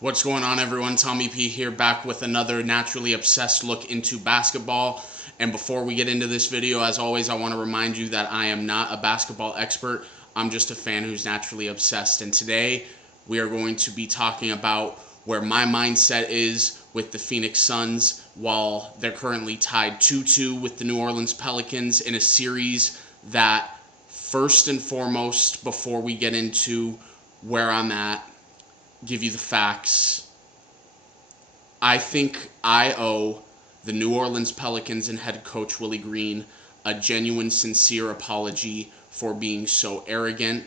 What's going on, everyone? Tommy P here, back with another naturally obsessed look into basketball. And before we get into this video, as always, I want to remind you that I am not a basketball expert. I'm just a fan who's naturally obsessed. And today we are going to be talking about where my mindset is with the Phoenix Suns while they're currently tied 2-2 with the New Orleans Pelicans in a series that, first and foremost, before we get into where I'm at, give you the facts. I think I owe the New Orleans Pelicans and head coach Willie Green a genuine, sincere apology for being so arrogant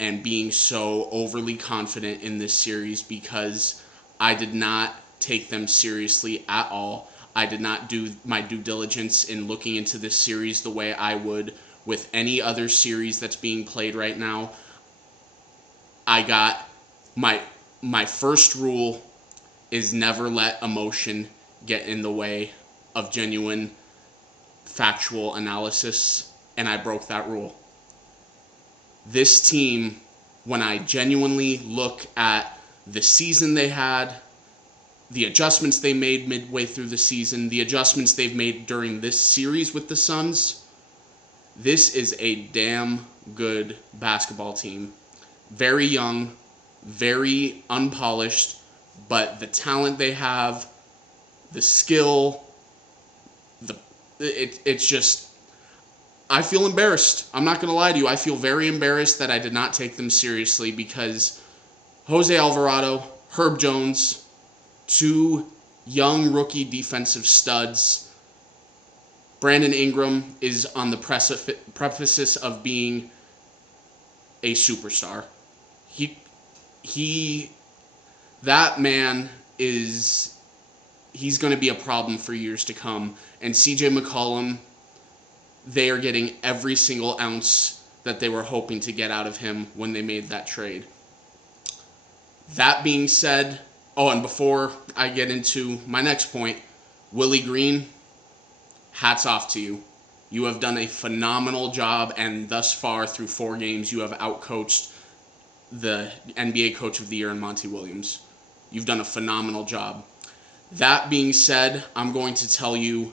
and being so overly confident in this series, because I did not take them seriously at all. I did not do my due diligence in looking into this series the way I would with any other series that's being played right now. I got my first rule is never let emotion get in the way of genuine factual analysis, and I broke that rule. This team, when I genuinely look at the season they had, the adjustments they made midway through the season, the adjustments they've made during this series with the Suns, this is a damn good basketball team. Very young, very unpolished, but the talent they have, the skill, it's just, I feel embarrassed. I'm not going to lie to you. I feel very embarrassed that I did not take them seriously, because Jose Alvarado, Herb Jones, two young rookie defensive studs. Brandon Ingram is on the precipice of being a superstar. That man he's going to be a problem for years to come. And CJ McCollum, they are getting every single ounce that they were hoping to get out of him when they made that trade. That being said, and before I get into my next point, Willie Green, hats off to you. You have done a phenomenal job, and thus far, through 4 games, you have outcoached the NBA Coach of the Year in Monty Williams. You've done a phenomenal job. That being said, I'm going to tell you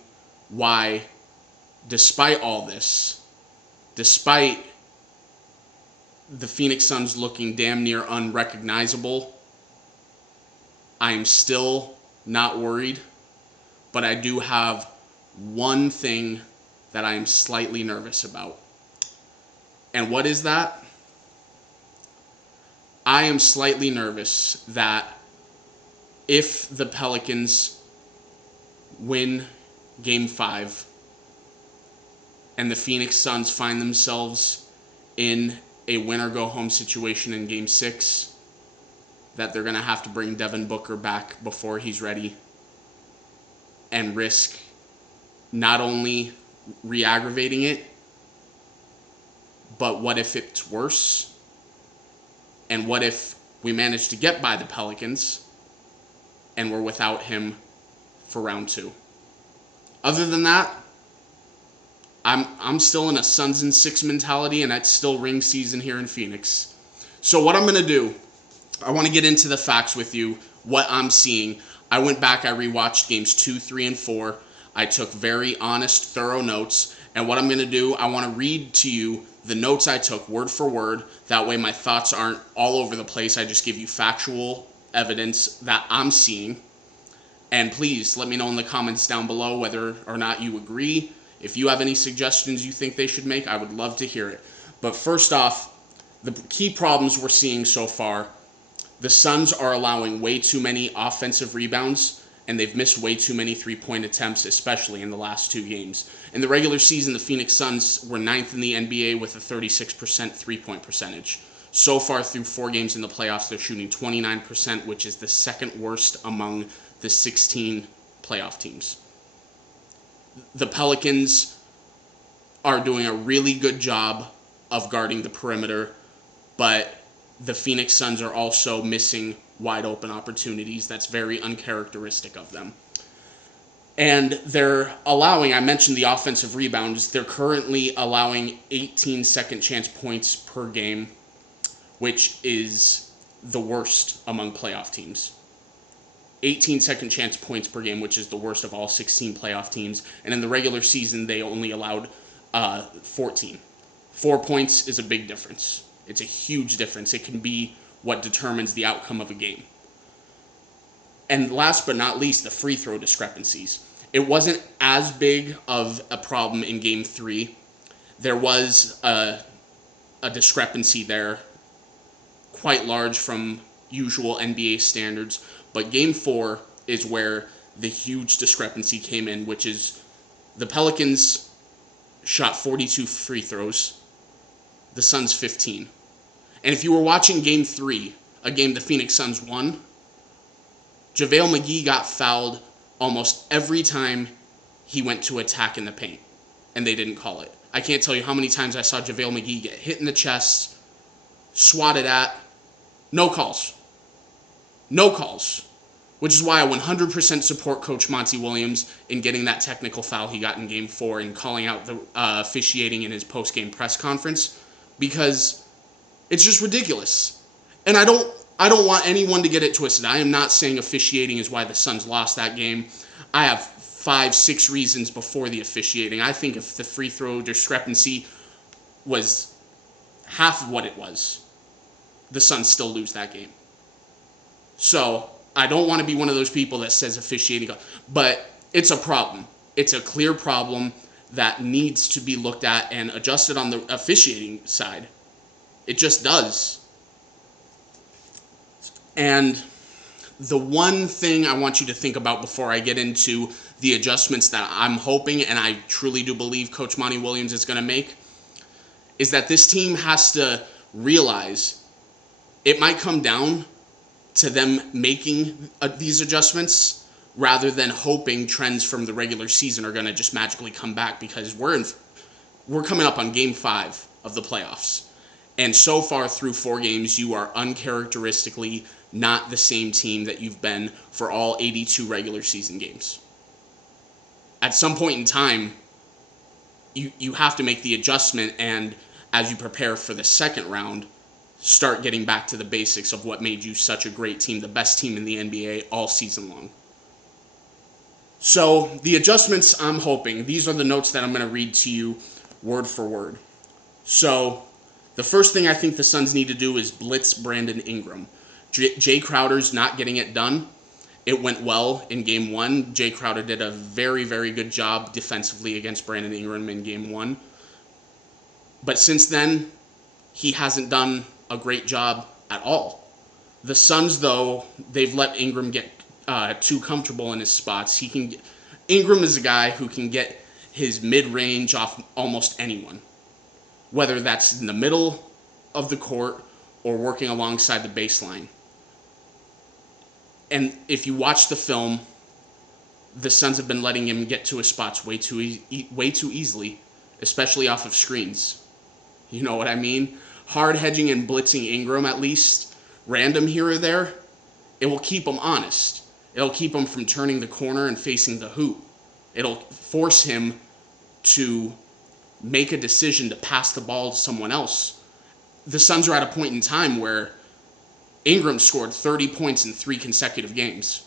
why, despite all this, despite the Phoenix Suns looking damn near unrecognizable, I am still not worried, but I do have one thing that I am slightly nervous about. And what is that? I am slightly nervous that if the Pelicans win Game 5 and the Phoenix Suns find themselves in a win-or-go-home situation in Game 6, that they're going to have to bring Devin Booker back before he's ready and risk not only re-aggravating it, but what if it's worse? And what if we manage to get by the Pelicans and we're without him for round 2? Other than that, I'm still in a Suns in 6 mentality, and that's still ring season here in Phoenix. So what I'm going to do, I want to get into the facts with you, what I'm seeing. I went back, I rewatched games 2, 3, and 4. I took very honest, thorough notes. And what I'm going to do, I want to read to you the notes I took word for word. That way my thoughts aren't all over the place. I just give you factual evidence that I'm seeing. And please let me know in the comments down below whether or not you agree. If you have any suggestions you think they should make, I would love to hear it. But first off, the key problems we're seeing so far: the Suns are allowing way too many offensive rebounds, and they've missed way too many three-point attempts, especially in the last 2 games. In the regular season, the Phoenix Suns were 9th in the NBA with a 36% three-point percentage. So far, through 4 games in the playoffs, they're shooting 29%, which is the second worst among the 16 playoff teams. The Pelicans are doing a really good job of guarding the perimeter, but the Phoenix Suns are also missing wide open opportunities. That's very uncharacteristic of them. And they're allowing, I mentioned the offensive rebounds, they're currently allowing 18 second chance points per game, which is the worst among playoff teams. 18 second chance points per game, which is the worst of all 16 playoff teams. And in the regular season, they only allowed 14. 4 points is a big difference. It's a huge difference. It can be what determines the outcome of a game. And last but not least, the free throw discrepancies. It wasn't as big of a problem in Game 3. There was a discrepancy there, quite large from usual NBA standards. But Game 4 is where the huge discrepancy came in, which is the Pelicans shot 42 free throws, the Suns 15. And if you were watching Game 3, a game the Phoenix Suns won, JaVale McGee got fouled almost every time he went to attack in the paint, and they didn't call it. I can't tell you how many times I saw JaVale McGee get hit in the chest, swatted at, no calls. No calls. Which is why I 100% support Coach Monty Williams in getting that technical foul he got in Game 4 and calling out the officiating in his post-game press conference, because it's just ridiculous. And I don't want anyone to get it twisted. I am not saying officiating is why the Suns lost that game. I have 5-6 reasons before the officiating. I think if the free throw discrepancy was half of what it was, the Suns still lose that game. So I don't want to be one of those people that says officiating, but it's a problem. It's a clear problem that needs to be looked at and adjusted on the officiating side. It just does. And the one thing I want you to think about before I get into the adjustments that I'm hoping, and I truly do believe Coach Monty Williams is going to make, is that this team has to realize it might come down to them making these adjustments rather than hoping trends from the regular season are going to just magically come back, because we're coming up on Game 5 of the playoffs. And so far through 4 games, you are uncharacteristically not the same team that you've been for all 82 regular season games. At some point in time, you have to make the adjustment, and as you prepare for the second round, start getting back to the basics of what made you such a great team, the best team in the NBA all season long. So the adjustments I'm hoping, these are the notes that I'm going to read to you word for word. So the first thing I think the Suns need to do is blitz Brandon Ingram. Jay Crowder's not getting it done. It went well in Game 1. Jay Crowder did a very, very good job defensively against Brandon Ingram in Game 1. But since then, he hasn't done a great job at all. The Suns, though, they've let Ingram get too comfortable in his spots. Ingram is a guy who can get his mid-range off almost anyone, whether that's in the middle of the court or working alongside the baseline. And if you watch the film, the Suns have been letting him get to his spots way too easily, especially off of screens. You know what I mean? Hard hedging and blitzing Ingram, at least random here or there, it will keep him honest. It'll keep him from turning the corner and facing the hoop. It'll force him to make a decision to pass the ball to someone else. The Suns are at a point in time where Ingram scored 30 points in 3 consecutive games.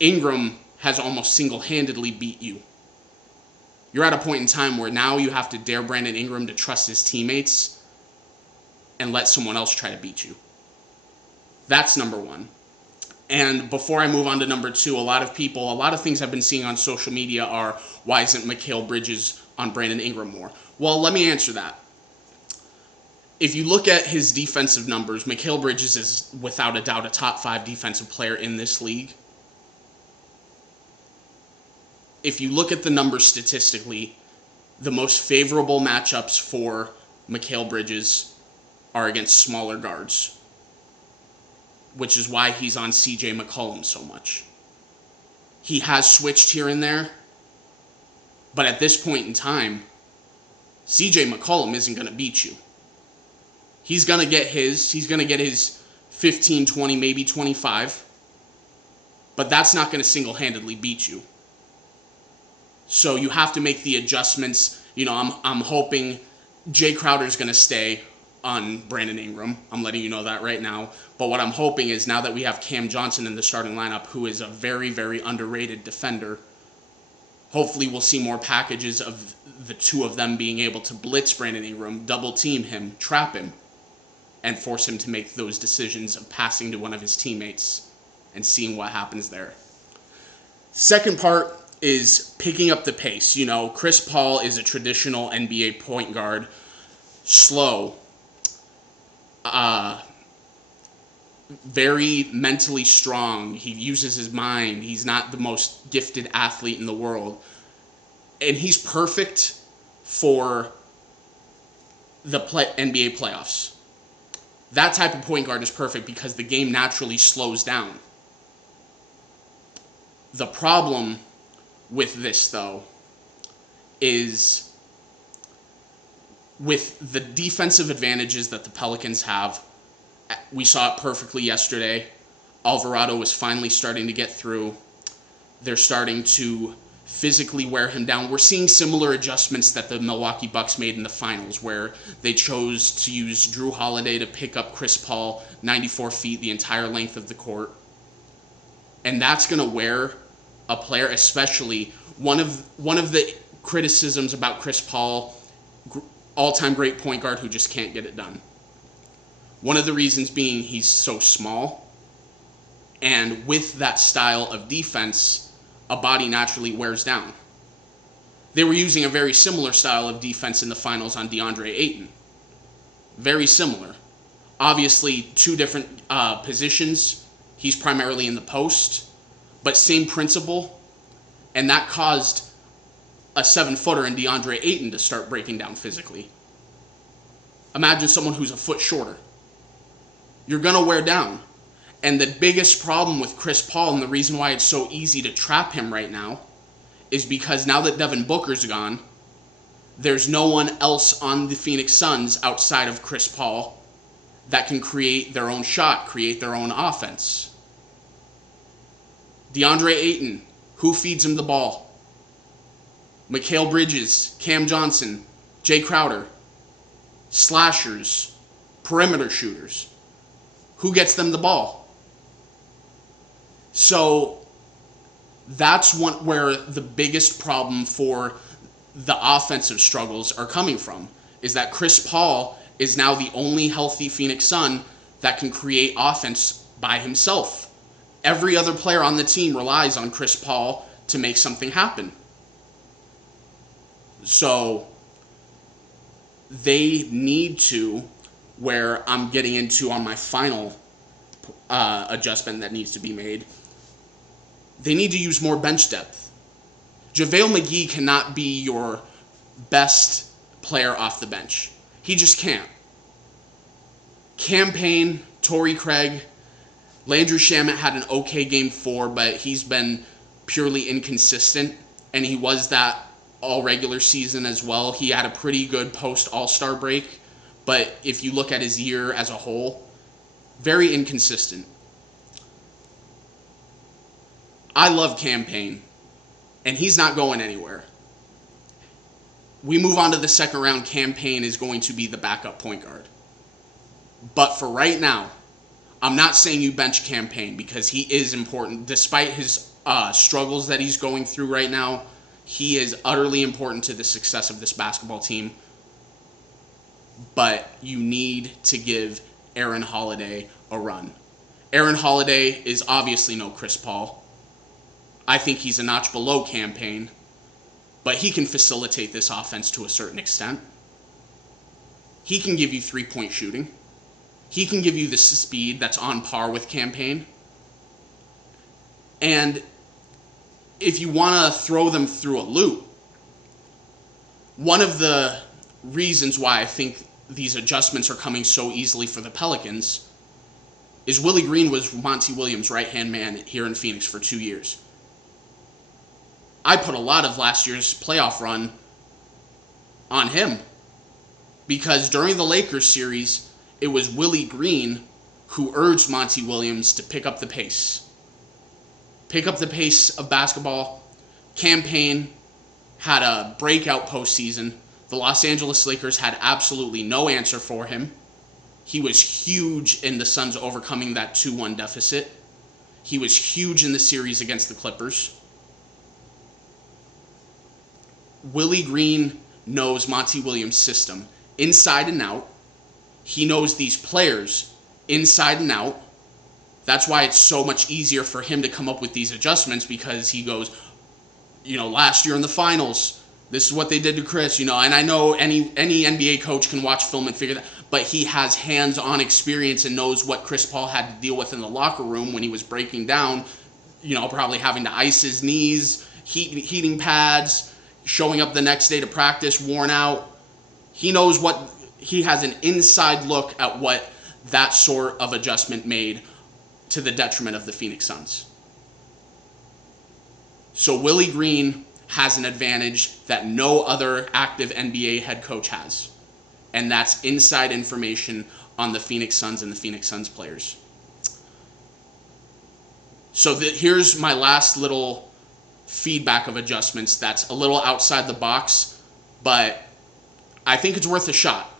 Ingram has almost single-handedly beat you. You're at a point in time where now you have to dare Brandon Ingram to trust his teammates and let someone else try to beat you. That's number one. And before I move on to number 2, a lot of things I've been seeing on social media are, why isn't Mikal Bridges on Brandon Ingram more? Well, let me answer that. If you look at his defensive numbers, Mikal Bridges is without a doubt a top 5 defensive player in this league. If you look at the numbers statistically, the most favorable matchups for Mikal Bridges are against smaller guards, which is why he's on CJ McCollum so much. He has switched here and there, but at this point in time, CJ McCollum isn't going to beat you. He's going to get his 15, 20, maybe 25, but that's not going to single-handedly beat you. So you have to make the adjustments. I'm hoping Jay Crowder's going to stay. on Brandon Ingram. I'm letting you know that right now. But what I'm hoping is now that we have Cam Johnson in the starting lineup, who is a very, very underrated defender, hopefully we'll see more packages of the two of them being able to blitz Brandon Ingram, double team him, trap him, and force him to make those decisions of passing to one of his teammates and seeing what happens there. Second part is picking up the pace. You know, Chris Paul is a traditional NBA point guard, slow, very mentally strong. He uses his mind. He's not the most gifted athlete in the world. And he's perfect for the NBA playoffs. That type of point guard is perfect because the game naturally slows down. The problem with this, though, is with the defensive advantages that the Pelicans have. We saw it perfectly yesterday. Alvarado was finally starting to get through. They're starting to physically wear him down. We're seeing similar adjustments that the Milwaukee Bucks made in the finals, where they chose to use Drew Holiday to pick up Chris Paul 94 feet the entire length of the court. And that's going to wear a player, especially one of the criticisms about Chris Paul, all-time great point guard who just can't get it done. One of the reasons being he's so small, and with that style of defense, a body naturally wears down. They were using a very similar style of defense in the finals on DeAndre Ayton. Very similar. Obviously, two different positions. He's primarily in the post, but same principle, and that caused a 7-footer in DeAndre Ayton to start breaking down physically. Imagine someone who's a foot shorter. You're going to wear down. And the biggest problem with Chris Paul, and the reason why it's so easy to trap him right now, is because now that Devin Booker's gone, there's no one else on the Phoenix Suns outside of Chris Paul that can create their own shot, create their own offense. DeAndre Ayton, who feeds him the ball? Mikal Bridges, Cam Johnson, Jay Crowder, slashers, perimeter shooters. Who gets them the ball? So that's where the biggest problem for the offensive struggles are coming from, is that Chris Paul is now the only healthy Phoenix Sun that can create offense by himself. Every other player on the team relies on Chris Paul to make something happen. So they need to, where I'm getting into on my final adjustment that needs to be made, they need to use more bench depth. JaVale McGee cannot be your best player off the bench. He just can't. Cam Payne, Torrey Craig, Landry Shamet had an okay game 4, but he's been purely inconsistent, and he was that all regular season as well. He had a pretty good post All-Star break, but if you look at his year as a whole, very inconsistent. I love Cam Payne, and he's not going anywhere. We move on to the second round. Cam Payne is going to be the backup point guard. But for right now, I'm not saying you bench Cam Payne because he is important. Despite his struggles that he's going through right now, he is utterly important to the success of this basketball team. But you need to give Aaron Holiday a run. Aaron Holiday is obviously no Chris Paul. I think he's a notch below Cam Payne, but he can facilitate this offense to a certain extent. He can give you three-point shooting. He can give you the speed that's on par with Cam Payne. And if you want to throw them through a loop, one of the reasons why I think these adjustments are coming so easily for the Pelicans is Willie Green was Monty Williams' right-hand man here in Phoenix for 2 years. I put a lot of last year's playoff run on him because during the Lakers series, it was Willie Green who urged Monty Williams to pick up the pace. Pick up the pace of basketball. Cam Payne had a breakout postseason. The Los Angeles Lakers had absolutely no answer for him. He was huge in the Suns overcoming that 2-1 deficit. He was huge in the series against the Clippers. Willie Green knows Monty Williams' system inside and out. He knows these players inside and out. That's why it's so much easier for him to come up with these adjustments, because he goes, last year in the finals, this is what they did to Chris, and I know any NBA coach can watch film and figure that, but he has hands-on experience and knows what Chris Paul had to deal with in the locker room when he was breaking down, probably having to ice his knees, heating pads, showing up the next day to practice worn out. He knows he has an inside look at what that sort of adjustment made to the detriment of the Phoenix Suns. So Willie Green has an advantage that no other active NBA head coach has, and that's inside information on the Phoenix Suns and the Phoenix Suns players. So here's my last little feedback of adjustments that's a little outside the box, but I think it's worth a shot.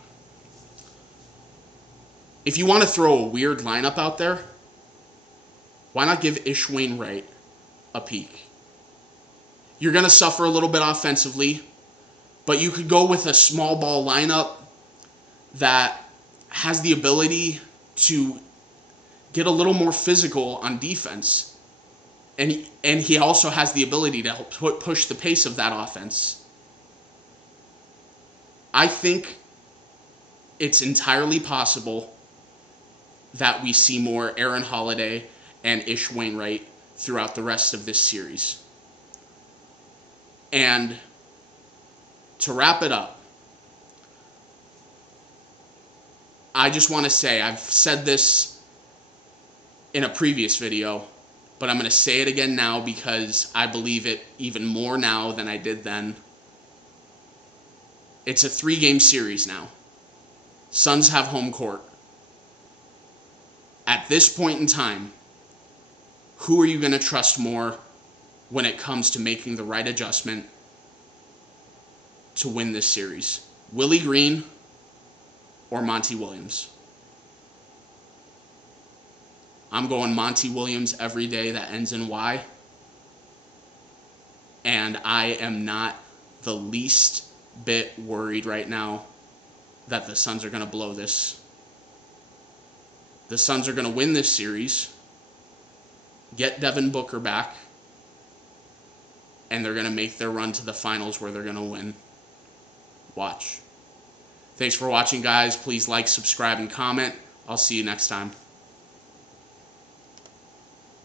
If you want to throw a weird lineup out there, why not give Ish Wainwright a peek? You're going to suffer a little bit offensively, but you could go with a small ball lineup that has the ability to get a little more physical on defense. And he also has the ability to help push the pace of that offense. I think it's entirely possible that we see more Aaron Holiday and Ish Wainwright throughout the rest of this series. And to wrap it up, I just want to say, I've said this in a previous video, but I'm going to say it again now because I believe it even more now than I did then. It's a 3-game series now. Suns have home court. At this point in time, who are you going to trust more when it comes to making the right adjustment to win this series? Willie Green or Monty Williams? I'm going Monty Williams every day that ends in Y. And I am not the least bit worried right now that the Suns are going to blow this. The Suns are going to win this series, get Devin Booker back, and they're going to make their run to the finals where they're going to win. Watch. Thanks for watching, guys. Please like, subscribe, and comment. I'll see you next time.